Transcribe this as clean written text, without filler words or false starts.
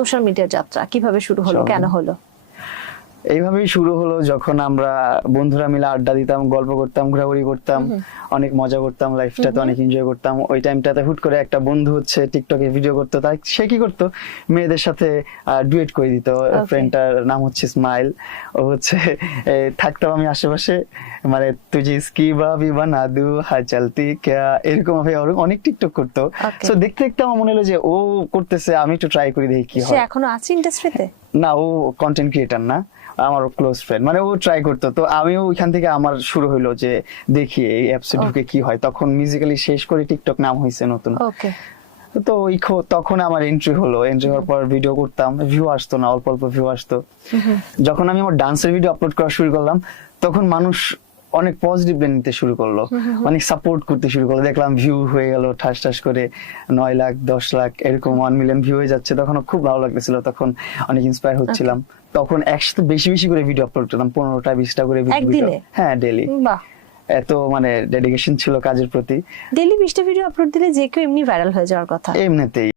Social মিডিয়ার যাত্রা কিভাবে শুরু হলো, কেন হলো? এইভাবেই শুরু হলো, যখন আমরা বন্ধুরা মিলে আড্ডা দিতাম, গল্প করতাম, ঘোরাঘুরি করতাম, অনেক মজা করতাম, লাইফটাতে অনেক এনজয় করতাম। ওই টাইমটাতে হুট করে একটা বন্ধু হচ্ছে টিকটকে ভিডিও করতো, তাই সে কি করতো, মেয়েদের সাথে ডুয়েট করে দিত। ফ্রেন্ডটার নাম হচ্ছে স্মাইল। ও হচ্ছে থাকতাম আমি আশেপাশে, মানে তুঝে ইসকি ভাবি বানা দু হায় চলতি ক্যা, এরকম ভাবে অনেক টিকটক করতো। সো দেখতে দেখতে আমার মনে হলো যে ও করতেছে, আমি একটু ট্রাই করে দেখি কি সে হয়। এখনো আছে ইন্ডাস্ট্রিতে? না, ও কন্টেন্ট ক্রিয়েটর না, আমার ক্লোজ ফ্রেন্ড, মানে ও ট্রাই করতো। তো আমিও ওইখান থেকে আমার শুরু হলো যে দেখি এই অ্যাপসে ঢুকে কি হয়। তখন মিউজিক্যালি শেষ করে টিকটক নাম হয়েছে নতুন। ওকে। তো ওই তখন আমার এন্ট্রি হলো। এন্ট্রি হওয়ার পর ভিডিও করতাম, ভিউ আসতো না, অল্প অল্প ভিউ আসতো। যখন আমি আমার ডান্সের ভিডিও আপলোড করা শুরু করলাম, তখন মানুষ অনেক পজিটিভলি নিতে শুরু করলো, অনেক সাপোর্ট করতে শুরু করলো। দেখলাম ভিউ হয়ে গেল ঠাস ঠাস করে 9 লাখ 10 লাখ এরকম 1 মিলিয়ন ভিউ হয়ে যাচ্ছে। তখন খুব ভালো লাগতেছিল, তখন অনেক ইন্সপায়ার হচ্ছিলাম। তখন একসাথে বেশি বেশি করে ভিডিও আপলোড করতাম, 15টা 20টা করে ভিডিও। হ্যাঁ, ডেইলি। বাহ, এত মানে ডেডিকেশন ছিল কাজের প্রতি। ডেইলি 20টা ভিডিও আপলোড দিলে যে কেউ এমনি ভাইরাল হয়ে যাওয়ার কথা। এমনিতেই